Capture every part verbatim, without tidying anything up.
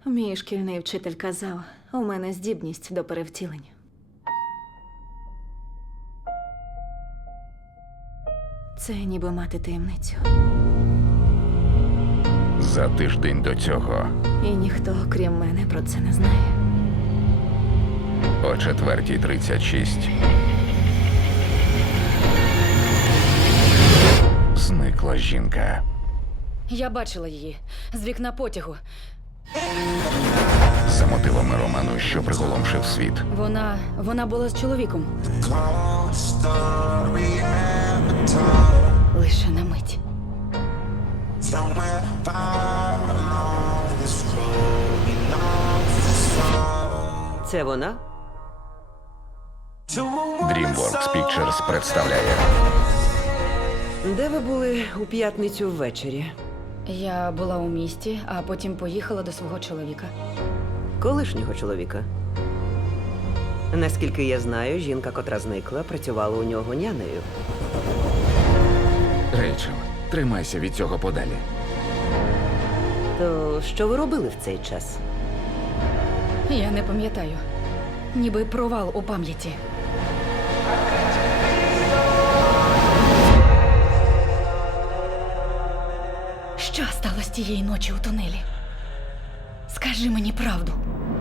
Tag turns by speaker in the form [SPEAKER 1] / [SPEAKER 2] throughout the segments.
[SPEAKER 1] Мій шкільний вчитель казав, у мене здібність до перевтілень. Це ніби мати таємницю.
[SPEAKER 2] За тиждень до цього,
[SPEAKER 1] І ніхто, крім мене, про це не знає.
[SPEAKER 2] о четвертій тридцять шість, зникла жінка.
[SPEAKER 3] Я бачила її з вікна потягу.
[SPEAKER 2] За мотивами роману, що приголомшив світ.
[SPEAKER 3] Вона. вона була з чоловіком. Лише на мить.
[SPEAKER 4] Це вона?
[SPEAKER 2] DreamWorks Pictures представляє
[SPEAKER 4] Де ви були у п'ятницю ввечері?
[SPEAKER 3] Я була у місті, а потім поїхала до свого чоловіка.
[SPEAKER 4] Колишнього чоловіка. Наскільки я знаю, жінка, котра зникла, працювала у нього нянею.
[SPEAKER 2] Рейчел, тримайся від цього подалі.
[SPEAKER 4] То що ви робили в цей час?
[SPEAKER 3] Я не пам'ятаю. Ніби провал у пам'яті. Що сталося тієї ночі у тунелі? Скажи мені правду.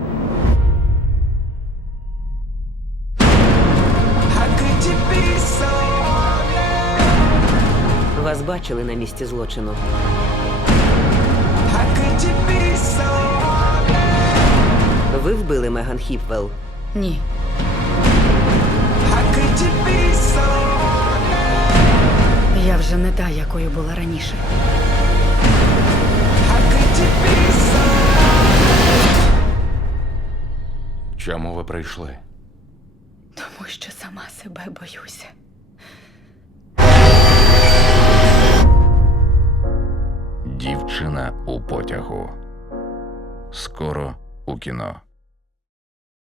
[SPEAKER 4] Вас бачили на місці злочину. Ви вбили Меган Хіпвелл.
[SPEAKER 3] Ні. Я вже не та, якою була раніше.
[SPEAKER 2] Чому ви прийшли?
[SPEAKER 3] Тому що сама себе боюся.
[SPEAKER 2] Дівчина у потягу. Скоро у кіно.